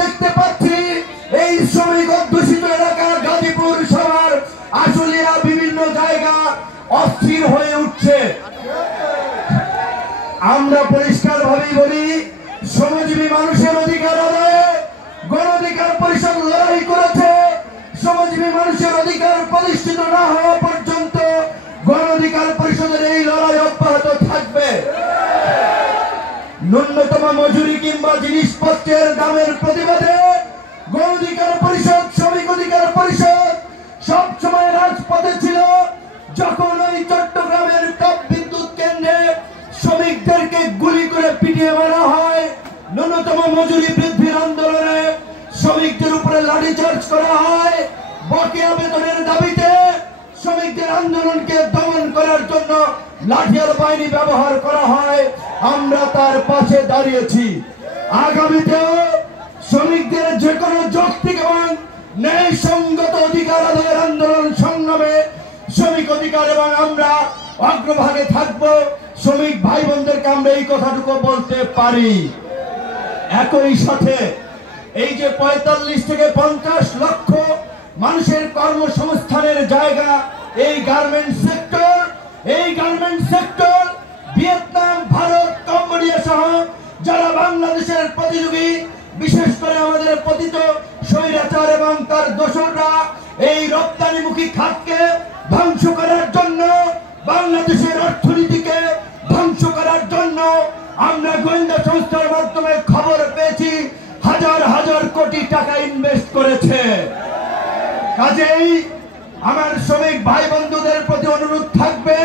দেখতে পাচ্ছি এই শ্রমিক অধ্যুষিত এলাকা গাজীপুর শহর আশুলিয়া বিভিন্ন জায়গা অস্থির হয়ে উঠছে। আমরা পরিষ্কার ভাবেই বলি, শ্রমজীবী মানুষের অধিকার আদায়ে গণ অধিকার পরিষদ লড়াই করেছে। শ্রমজীবী মানুষের অধিকার প্রতিষ্ঠিত না হওয়া পর্যন্ত গণ অধিকার পরিষদের এই লড়াই অব্যাহত থাকবে। ন্যূনতম মজুরি কিংবা জিনিসপত্রের দামের প্রতিবাদে গণ অধিকার পরিষদ, শ্রমিক অধিকার পরিষদ সবসময় রাজপথে ছিল। যখন ওই চট্টগ্রামের তাপ বিদ্যুৎ কেন্দ্রে শ্রমিকদেরকে গুলি করে পিটিয়ে মারা হয়, ন্যূনতম মজুরি বৃদ্ধির আন্দোলনে শ্রমিকদের উপরে লাঠিচার্জ করা হয়, বকেয়া বেতনের দাবিতে শ্রমিকদের আন্দোলনকে দমন করার জন্য লাঠিয়াল বাহিনী ব্যবহার করা হয়, আমরা তার পাশে দাঁড়িয়েছি। আগামীতেও শ্রমিকদের যে কোনো যৌক্তিক এবং ন্যায়সঙ্গত অধিকার আদায়ের আন্দোলন সংগ্রামে শ্রমিক অধিকার এবং আমরা অগ্রভাগে থাকবো। শ্রমিক ভাই বোনদেরকে আমরা এই কথাটুকু বলতে পারি। একই সাথে এই যে ৪৫ থেকে ৫০ লক্ষ মানুষের কর্মসংস্থানের জায়গা এই garments sector Vietnam, Bharat, Cambodia সহ যারা বাংলাদেশের প্রতিযোগী, বিশেষ করে আমাদের পতিত স্বৈরাচার এবং তার দোসররা এই রপ্তানিমুখী খাতকে ধ্বংস করার জন্য, বাংলাদেশের অর্থনীতিকে ধ্বংস করার জন্য আমরা গোয়েন্দা সংস্থার মাধ্যমে খবর পেয়েছি হাজার হাজার কোটি টাকা ইনভেস্ট করেছে। কাজেই আমার শ্রমিক ভাই বন্ধুদের প্রতি অনুরোধ থাকবে,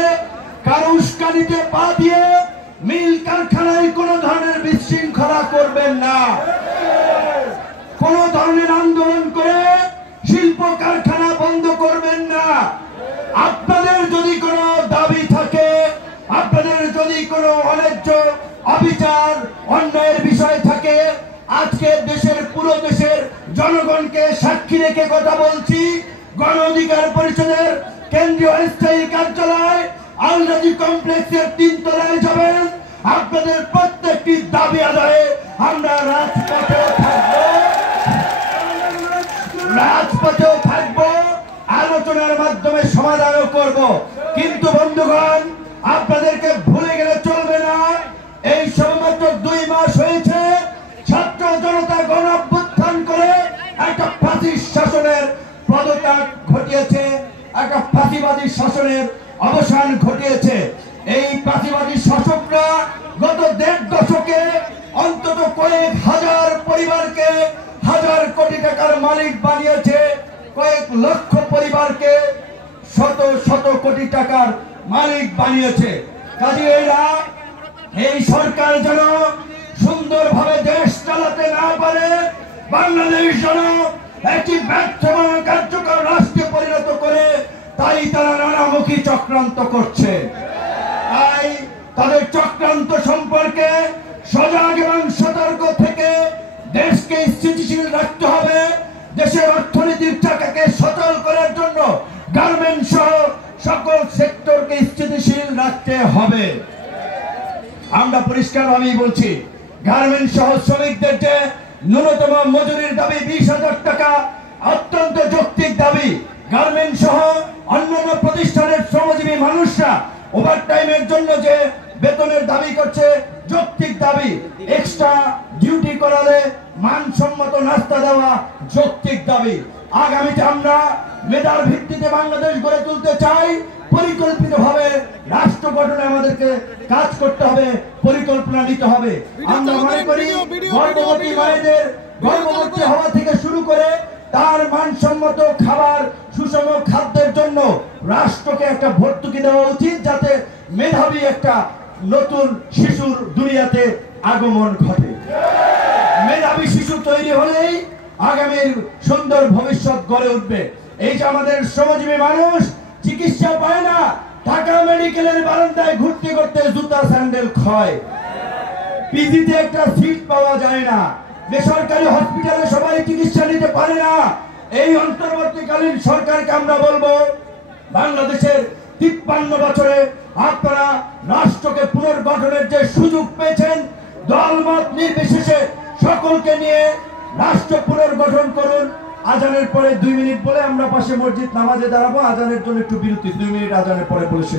কারো উস্কানিতে পা দিয়ে মিল কারখানায় কোন ধরনের বিশৃঙ্খলা করবেন না। কোন ধরনের আন্দোলন করে শিল্প কারখানা বন্ধ করবেন না। আপনাদের যদি কোনো দাবি থাকে, আপনাদের যদি কোনো অন্যায্য অবিচার অন্যায়ের বিষয় থাকে, আজকে দেশের পুরো দেশের জনগণকে সাক্ষী রেখে কথা বলছি, গণ অধিকার পরিষদের কেন্দ্রীয় স্থায়ী কার্যালয় আলরাজি কমপ্লেক্সের ৩ তলায় যাবেন। আপনাদের প্রত্যেকটি দাবি আদায়ে আমরা রাজপথেও থাকবো, আলোচনার মাধ্যমে সমাধানও করব। কিন্তু বন্ধুগণ, আপনাদেরকে ভুলে গেলে চলবে না। এই সবেমাত্র ২ মাস হয়েছে ছাত্র জনতা গণ অভ্যুত্থান করে একটা ফাঁসির শাসনের পদত্যাগ ঘটিয়েছে, একটা ফাঁসিবাদী শাসনের অবসান ঘটিয়েছে। এই ফাঁসিবাদী শাসকরা গত ১.৫ দশকে অন্তত কয়েক হাজার পরিবারকে হাজার কোটি টাকার মালিক বানিয়েছে, কয়েক লক্ষ পরিবারকে শত শত কোটি টাকার মালিক বানিয়েছে। কাজে এই সরকার যেন সুন্দরভাবে দেশ চালাতে না পারে, বাংলাদেশ যেন একটি ব্যর্থ কার্যকর রাষ্ট্রে পরিণত করে, তাই তারা নানামুখী চক্রান্ত করছে। তাই তাদের চক্রান্ত সম্পর্কে সজাগ এবং সতর্ক থেকে দেশকে স্থিতিশীল রাখতে হবে। দেশের অর্থনীতির চাকাকে সচল করার জন্য গার্মেন্টস সহ সকল সেক্টরকে স্থিতিশীল রাখতে হবে। আমরা পরিষ্কারভাবেই বলছি, গার্মেন্টস সহ শ্রমিকদের যে ন্যূনতম মজুরির দাবি ২০,০০০ টাকা অত্যন্ত যৌক্তিক দাবি। গার্মেন্টস সহ অন্যান্য প্রতিষ্ঠানের শ্রমজীবী মানুষরা ওভারটাইমের জন্য যে বেতনের দাবি করছে যৌক্তিক দাবি। এক্সট্রা ডিউটি করালে মানসম্মত নাস্তা দেওয়া যৌক্তিক দাবি। আগামীতে আমরা মেধার ভিত্তিতে বাংলাদেশ গড়ে তুলতে চাই। পরিকল্পিতভাবে রাষ্ট্র গঠনে আমাদেরকে কাজ করতে হবে, পরিকল্পনা নিতে হবে। আমরা মনে করি গর্ভবতী মায়েদের গর্ভবতী হওয়া থেকে শুরু করে তার মানসম্মত খাবার, সুষম খাদ্যের জন্য রাষ্ট্রকে একটা ভর্তুকি দেওয়া উচিত, যাতে মেধাবী একটা নতুন শিশুর দুনিয়াতে আগমন ঘটে। মেধাবী শিশু তৈরি হলেই আগামীর সুন্দর ভবিষ্যৎ গড়ে উঠবে। এই যে আমাদের শ্রমজীবী মানুষ চিকিৎসা পায় না, ঢাকা মেডিকেলের বারান্দায় ঘুরতে ঘুরতে জুতা স্যান্ডেল ক্ষয়, পিজিতে একটা সিট পাওয়া যায় না, বেসরকারি হসপিটালে সবাই চিকিৎসা নিতে পারে না। এই অন্তর্বর্তীকালীন সরকারকে আমরা বলবো, বাংলাদেশের ৫৩ বছরে আপনারা রাষ্ট্রকে পুনর্গঠনের যে সুযোগ পেয়েছেন, দলমত নির্বিশেষে সকলকে নিয়ে রাষ্ট্র পুনর্গঠন করুন। আজানের পরে 2 মিনিট বলে আমরা পাশে মসজিদ নামাজে দাঁড়াবো। আজানের জন্য একটু বিরতি, 2 মিনিট আজানের পরে বলে শেষ।